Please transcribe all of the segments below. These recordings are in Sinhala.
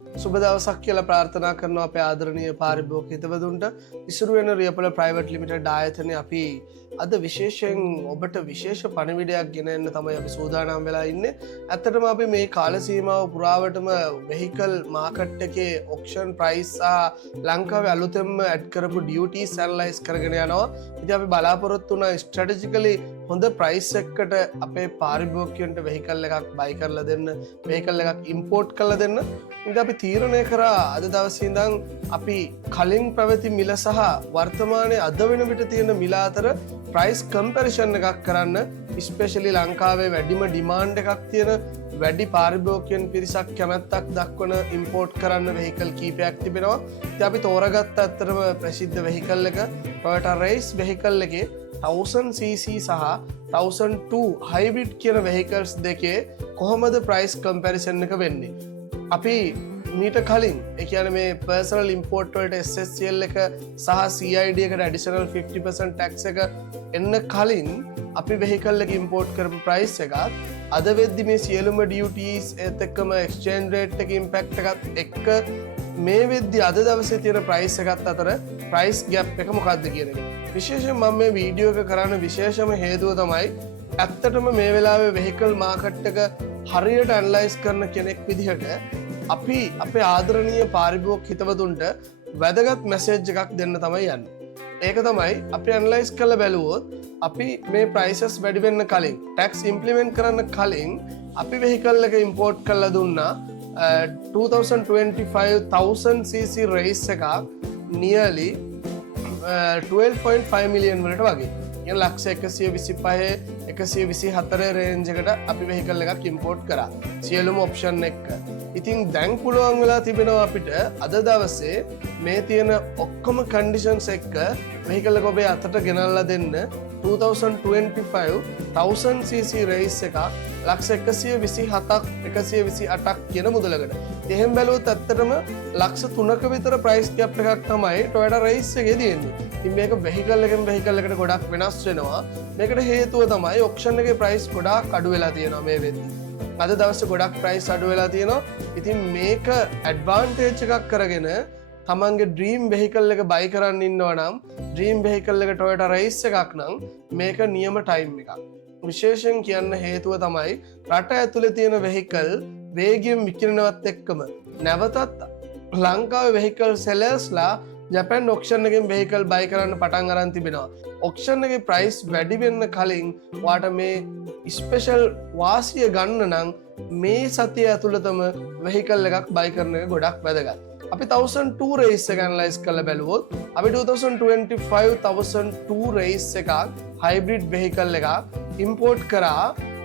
සුබ දවසක් කියලා ප්‍රාර්ථනා කරනවා අපේ ආදරණීය පාරිභෝගික හිතවතුන්ට. ඉසුරු වෙන රියපොළ ප්‍රයිවට් ලිමිටඩ් ආයතනයේ අපි අද විශේෂයෙන් ඔබට විශේෂ පණිවිඩයක් ගෙන එන්න තමයි අපි සූදානම් වෙලා ඉන්නේ. ඇත්තටම අපි මේ කාල සීමාව පුරාවටම වෙහිකල් මාකට් එකේ ඔක්ෂන් ප්‍රයිස් සහ ලංකාවේ අලුතෙන්ම ඇඩ් කරපු ඩියුටිස් ඇනලයිස් කරගෙන යනවා. ඉතින් අපි බලාපොරොත්තු වුණා ස්ට්‍රැටජිකලි හොඳ ප්‍රයිස් එකකට අපේ පාරිභෝගිකයන්ට වෙහිකල් එකක් බයි කරලා දෙන්න, වෙහිකල් එකක් ඉම්පෝර්ට් කරලා දෙන්න. ඉතින් අපි තීරණය කරා අද දවසේ ඉඳන් අපි කලින් පැවති මිල සහ වර්තමානයේ අද වෙන විට තියෙන මිල අතර ප්‍රයිස් කම්පැරිසන් එකක් කරන්න, ස්පෙෂලි ලංකාවේ වැඩිම ඩිමාන්ඩ් එකක් තියෙන වැඩි පාරිභෝගිකයන් පිරිසක් කැමැත්තක් දක්වන ඉම්පෝර්ට් කරන්න වෙහිකල් කීපයක් තිබෙනවා. ඉතින් අපි තෝරගත්ත ඇත්තටම ප්‍රසිද්ධ වෙහිකල් එක Toyota Race වෙහිකල් එකේ 1000cc සහ 1002 හයිබ්‍රිඩ් කියන වෙහිකල්ස් දෙකේ කොහොමද ප්‍රයිස් කම්පැරිසන් එක වෙන්නේ? අපි මීට කලින් ඒ කියන්නේ මේ පර්සනල් ඉම්පෝර්ට් වලට SSCL එක සහ CID එකට ඇඩිෂනල් 50% ටැක්ස් එක එන්න කලින් අපි වෙහිකල් එක ඉම්පෝර්ට් කරපු ප්‍රයිස් එකත් අද වෙද්දි මේ සියලුම ඩියුටිස් ඒත් එක්කම එක්ස්චේන්ජ් රේට් එකේ ඉම්පැක්ට් එකත් එක්ක මේ වෙද්දි අද දවසේ තියෙන ප්‍රයිස් එකත් අතර ප්‍රයිස් ගැප් එක මොකක්ද කියන එක. විශේෂයෙන් මම මේ වීඩියෝ එක කරන්න විශේෂම හේතුව තමයි ඇත්තටම මේ වෙලාවේ වෙහිකල් මාකට් එක හරියට ඇනලයිස් කරන කෙනෙක් විදිහට අපි අපේ ආදරණීය පාරිභෝගික හිතවතුන්ට වැදගත් මැසේජ් එකක් දෙන්න තමයි යන්නේ. ඒක තමයි අපි ඇනලයිස් කරලා බැලුවොත් අපි මේ ප්‍රයිසස් වැඩි වෙන්න කලින් ටැක්ස් ඉම්ප්ලිමන්ට් කරන්න කලින් අපි වෙහිකල් එක ඉම්පෝර්ට් කරලා දුන්නා 2025,000cc රේස් එකක් නියර්ලි 12.5 මිලියන් වලට වගේ. කියන ලක්ෂ 125-124 රේන්ජ් එකට අපි වෙහිකල් එකක් ඉම්පෝර්ට් කරා. සියලුම ඔප්ෂන් එක්ක. ඉතින් දැන් පුළුවන් වෙලා තිබෙනවා අපිට අද දවසේ මේ තියෙන ඔක්කොම කන්ඩිෂන්ස් එක්ක වෙහිකල් එක ඔබේ අතට ගෙනල්ලා දෙන්න 2025,000cc රේස් එකක් ලක්ෂ 127ක් කියන මුදලකට. එහෙම බැලුවොත් ඇත්තටම ලක්ෂ 3ක විතර ප්‍රයිස් ගැප් එකක් තමයි Toyota Race එකේ තියෙන්නේ. ඉතින් මේක වෙහිකල් එකෙන් වෙහිකල් එකට ගොඩක් වෙනස් වෙනවා. මේකට හේතුව තමයි ඔක්ෂන් එකේ ප්‍රයිස් ගොඩාක් අඩු වෙලා තියෙනවා මේ වෙද්දි. අද දවසේ ගොඩක් ප්‍රයිස් අඩු වෙලා තියෙනවා. ඉතින් මේක ඇඩ්වාන්ටේජ් එකක් කරගෙන තමන්ගේ ඩ්‍රීම් වෙහිකල් එක බයි කරන්න ඉන්නවා නම් ඩ්‍රීම් වෙහිකල් එක Toyota Race එකක් නම් මේක නියම ටයිම් එකක්. විශේෂයෙන් කියන්න හේතුව තමයි රට ඇතුලේ තියෙන වෙහිකල් වේගයෙන් විකිරණවත් එක්කම නැවතත් ලංකාවේ වෙහිකල් සෙලර්ස්ලා ජපන් ඔක්ෂන් එකෙන් වෙහිකල් බයි කරන්න පටන් අරන් තිබෙනවා. ඔක්ෂන් එකේ ප්‍රයිස් වැඩි වෙන්න කලින් ඔයාට මේ ස්පෙෂල් වාසිය ගන්න නම් මේ සතිය ඇතුළතම වෙහිකල් එකක් බයි කරන එක ගොඩක් වැදගත්. අපි 1002 රේස් එක ඇනලයිස් කරලා බැලුවොත් අපි 2025,002 රේස් එකක් හයිබ්‍රිඩ් වෙහිකල් එකක් ඉම්පෝර්ට් කරා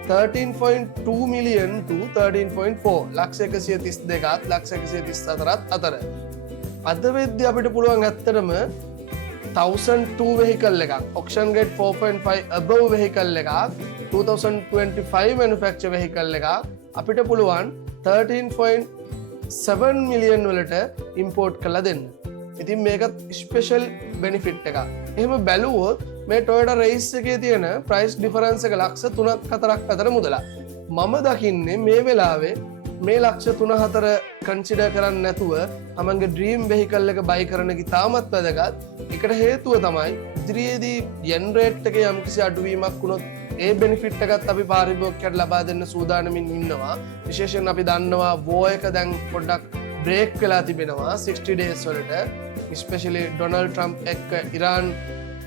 13.2 million to 13.4 ලක්ෂ 132ත් ලක්ෂ 134ත් අතර. අද වෙද්දි අපිට පුළුවන් ඇත්තටම 1002 වෙහිකල් එකක් ඔක්ෂන් ග්‍රේඩ් 4.5 above වෙහිකල් එකක් 2025 manufacture වෙහිකල් එකක් අපිට පුළුවන් 13.7 මිලියන් වලට ඉම්පෝර්ට් කරලා දෙන්න. ඉතින් මේකත් ස්පෙෂල් බෙනිෆිට් එකක්. එහෙම බැලුවොත් මේ Toyota Race එකේ තියෙන ප්‍රයිස් ඩිෆරන්ස් එක ලක්ෂ 3-4ක් අතර මුදලක්. මම දකින්නේ මේ වෙලාවේ මේ ලක්ෂ 3-4 කන්සිඩර් කරන්නේ නැතුව තමන්ගේ ඩ්‍රීම් වෙහිකල් එක බයි කරන එක තාමත් වැදගත්. ඒකට හේතුව තමයි ඉදිරියේදී යෙන් රේට් එකේ යම්කිසි අඩුවීමක් වුණොත් ඒ බෙනිෆිට් එකත් අපි පාරිභෝගිකයට ලබා දෙන්න සූදානමින් ඉන්නවා. විශේෂයෙන් අපි දන්නවා වෝ එක දැන් පොඩ්ඩක් බ්‍රේක් වෙලා තිබෙනවා 60 days වලට. ස්පෙෂලි ඩොනල්ඩ් ට්‍රම්ප් එක්ක ඉරාන්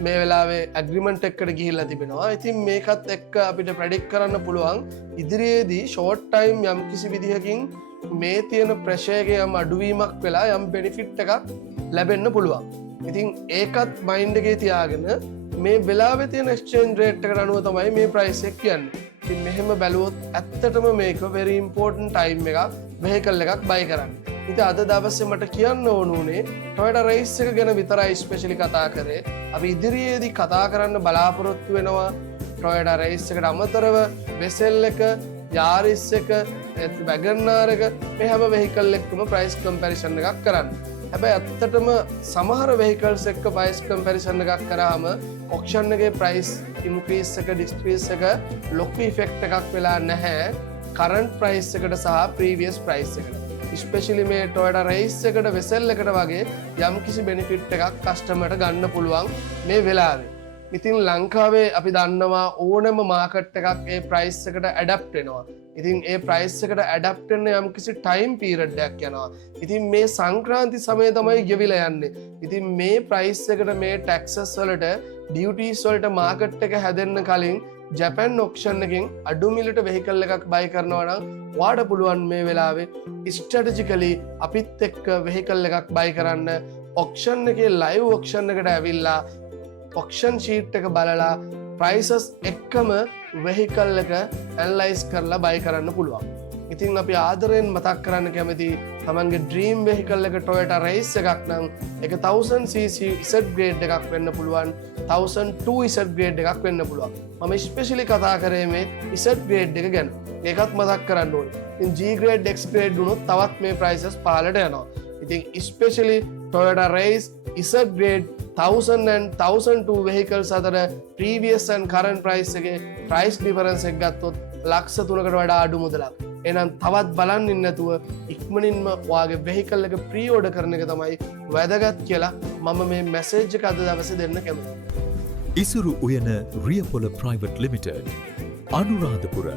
මේ වෙලාවේ ඇග්‍රිමන්ට් එකකට ගිහිල්ලා තිබෙනවා. ඉතින් මේකත් එක්ක අපිට ප්‍රෙඩික්ට් කරන්න පුළුවන් ඉදිරියේදී ෂෝට් ටයිම් යම් කිසි විදිහකින් මේ තියෙන ප්‍රෙෂර් එකේ යම් අඩුවීමක් වෙලා යම් බෙනිෆිට් එකක් ලැබෙන්න පුළුවන්. ඉතින් ඒකත් මයින්ඩ් එකේ තියාගෙන මේ වෙලාවේ තියෙන එක්ස්චේන්ජ් රේට් එකට අනුව තමයි මේ ප්‍රයිස් එක කියන්නේ. ඉතින් මෙහෙම බැලුවොත් ඇත්තටම මේක very important time එකක් වෙහිකල් එකක් බයි කරන්න. ඉතින් අද දවසේ මට කියන්න ඕන උනේ Toyota Race එක ගැන විතරයි ස්පෙෂලි කතා කරේ. අපි ඉදිරියේදී කතා කරන්න බලාපොරොත්තු වෙනවා Toyota Race එකට අමතරව Vezel එක, Yaris එක, Wagon R එක මේ හැම වෙහිකල් එකකම ප්‍රයිස් කම්පැරිසන් එකක් කරන්න. හැබැයි ඇත්තටම සමහර වෙහිකල්ස් එක්ක ප්‍රයිස් කම්පැරිසන් එකක් කරාම ඔක්ෂන් එකේ ප්‍රයිස් ඉන්ක්‍රීස් එක ඩික්‍රීස් එක ලොකු ඉෆෙක්ට් එකක් වෙලා නැහැ කරන්ට් ප්‍රයිස් එකට සහ ප්‍රීවියස් ප්‍රයිස් එකට. ස්පෙෂලි මේ ටොයටා රේස් එකට වෙසල් එකට වගේ යම් කිසි බෙනිෆිට් එකක් කස්ටමර්ට ගන්න පුළුවන් මේ වෙලාවේ. ඉතින් ලංකාවේ අපි දන්නවා ඕනම මාකට් එකක් ඒ ප්‍රයිස් එකට ඇඩප්ට් වෙනවා. ඉතින් ඒ ප්‍රයිස් එකට ඇඩප්ට් වෙන්න යම් කිසි ටයිම් පීරියඩ් එකක් යනවා. ඉතින් මේ සංක්‍රාන්ති සමය තමයි ගෙවිලා යන්නේ. ඉතින් මේ ප්‍රයිස් එකට මේ ටැක්සස් වලට ඩියුටිස් වලට මාකට් එක හැදෙන්න කලින් ජැපන් ඔක්ෂන් එකකින් අඩු මිලට වෙහිකල් එකක් බයි කරනවා නම් වාට පුළුවන් මේ වෙලාවේ ස්ට්‍රැටජිකලි අපිත් එක්ක වෙහිකල් එකක් බයි කරන්න ඔක්ෂන් එකේ ලයිව් ඔක්ෂන් එකට ඇවිල්ලා ඔක්ෂන් ෂීට් එක බලලා ප්‍රයිසස් එක්කම වෙහිකල් එක ඇනලයිස් කරලා බයි කරන්න පුළුවන්. ඉතින් අපි ආදරයෙන් මතක් කරන්න කැමති තමන්ගේ ඩ්‍රීම් වෙහිකල් එක ටොයටා රේස් එකක් නම් එක 1000cc ඉසඩ් ග්‍රේඩ් එකක් වෙන්න පුළුවන් 1002 ඉසඩ් ග්‍රේඩ් එකක් වෙන්න පුළුවන්. මම ස්පෙෂලි කතා කරේ මේ ඉසඩ් ග්‍රේඩ් එක ගැන. ඒකත් මතක් කරන්න ඕනේ. ඉතින් G ග්‍රේඩ් X ග්‍රේඩ් වුණොත් තවත් මේ ප්‍රයිසස් පහළට යනවා. ඉතින් specially Toyota Raize Z grade 1000 and 1002 vehicles අතර previous and current price එකේ price difference එක ගත්තොත් ලක්ෂ 3කට වඩා අඩු මුදලක්. එහෙනම් තවත් බලන්න ඉන්න නැතුව ඉක්මනින්ම ඔයාගේ vehicle එක pre order කරන එක තමයි වැදගත් කියලා මම මේ message එක අද දවසේ දෙන්න කැමතියි. ඉසුරු උයන රියපොල ප්‍රයිවට් ලිමිටඩ් අනුරාධපුර